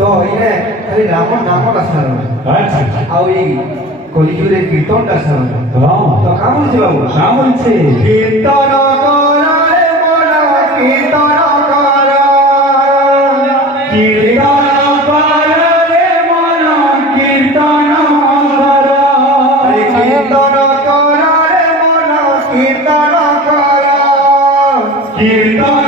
तो इने खाली राम नाम का सारा आउ ई कलिजुरे कीर्तन का सारा तो का बोलछे बाबू का बोलछे कीर्तन कर रे मन कीर्तन कर कीर्तन कर रे मन कीर्तन कर अरे कीर्तन कर रे मन कीर्तन कर कीर्तन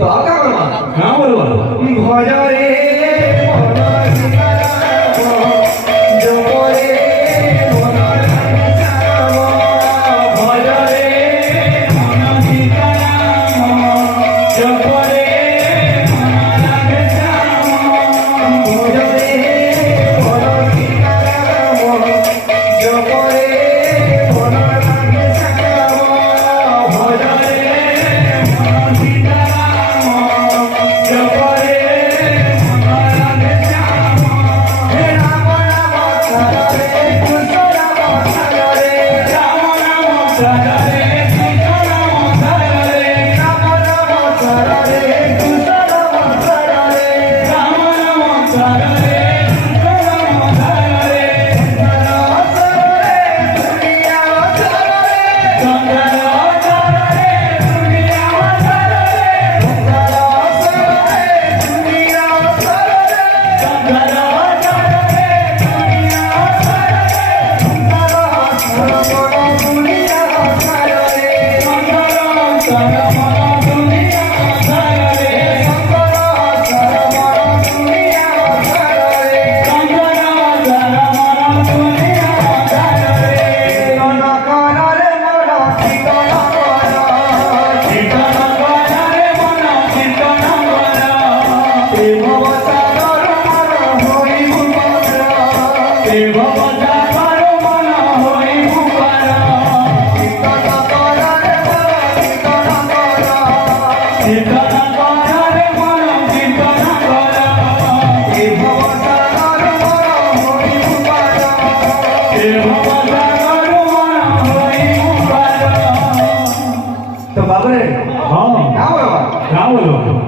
तो आका करवा हां बोलवा भजरे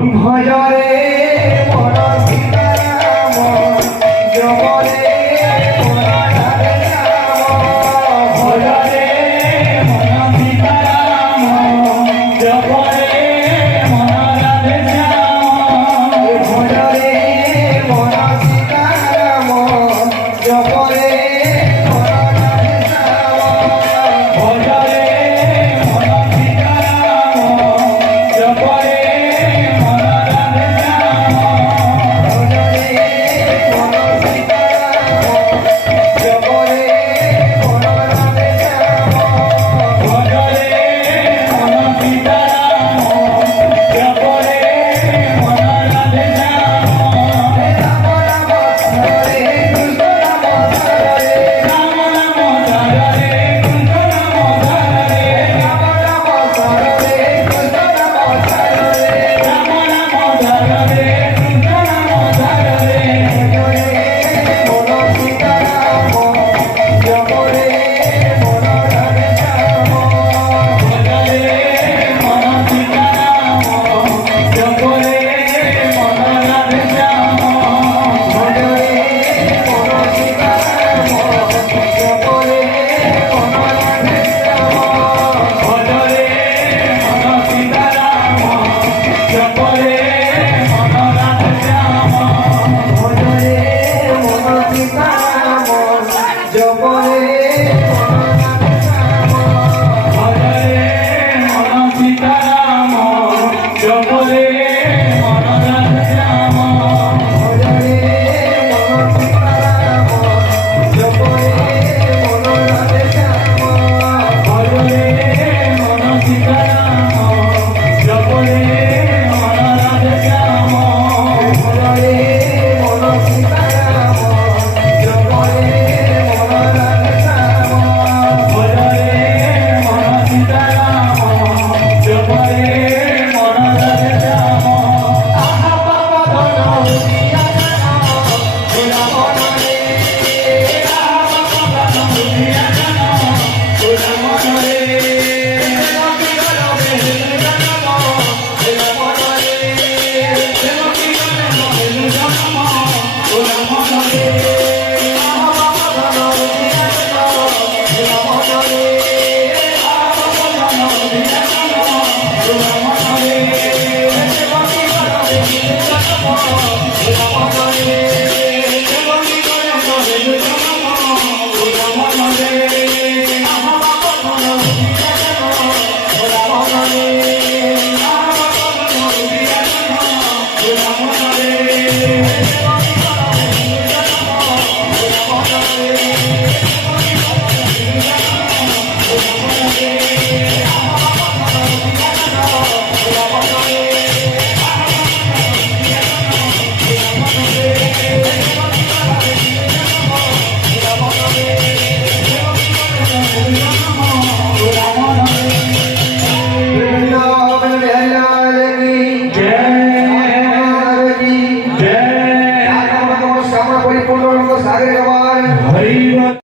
ভজরে মন সীতারাম জপরে মন রাধে শ্যাম ভজরে মন সীতারাম জপরে মন রাধে শ্যাম ভজরে মন সীতারাম জপরে মন রাধে শ্যাম ভজরে মন সীতারাম জপরে মন রাধে শ্যাম ভজরে মন সীতারাম জপরে মন রাধে শ্যাম ভজরে মন সীতারাম জপরে মন রাধে শ্যাম রাম রাম হরে কৃষ্ণ রাম হরে রাম রাম হরে কৃষ্ণ রাম হরে রাম রাম হরে কৃষ্ণ রাম হরে রাম রাম হরে কৃষ্ণ রাম হরে ভজরে মন সীতারাম জপরে মন রাধে শ্যাম ভজরে মন সীতারাম জপরে মন রাধে শ্যাম ভজরে মন সীতারাম জপরে মন রাধে শ্যাম ভজরে মন সীতারাম জপরে মন রাধে শ্যাম ভজরে মন সীতারাম জপরে মন রাধে শ্যাম ভজরে মন সীতারাম জপরে মন রাধে শ্যাম ভজরে মন সীতারাম জপরে মন রাধে শ্যাম ভজরে মন সীতারাম জপরে মন রাধে শ্যাম ভজরে মন সীতারাম জপরে মন রাধে শ্যাম ভজরে মন সীতারাম জপরে মন রাধে শ্যাম আহা বাবা ধন দিয়া জান ভোলা মনরে আহা বাবা ধন দিয়া জান ভোলা মনরে দেবকী গলবে জন্ম ভোলা মনরে দেবকী গলবে জন্ম ভোলা মনরে আহা বাবা ধন দিয়া জান ভোলা মনরে আহা বাবা ধন দিয়া জান ভোলা মনরে দেবকী গলবে জন্ম ভোলা মনরে দেবকী গলবে জন্ম ভোলা মনরে আহা বাবা ধন দিয়া জান ভোলা মনরে আহা বাবা ধন দিয়া জান ভোলা মনরে দেবকী গলবে জন্ম ভোলা মনরে দেবকী গলবে জন্ম ভোলা মনরে আহা বাবা ধন দিয়া জান ভোলা মনরে হরি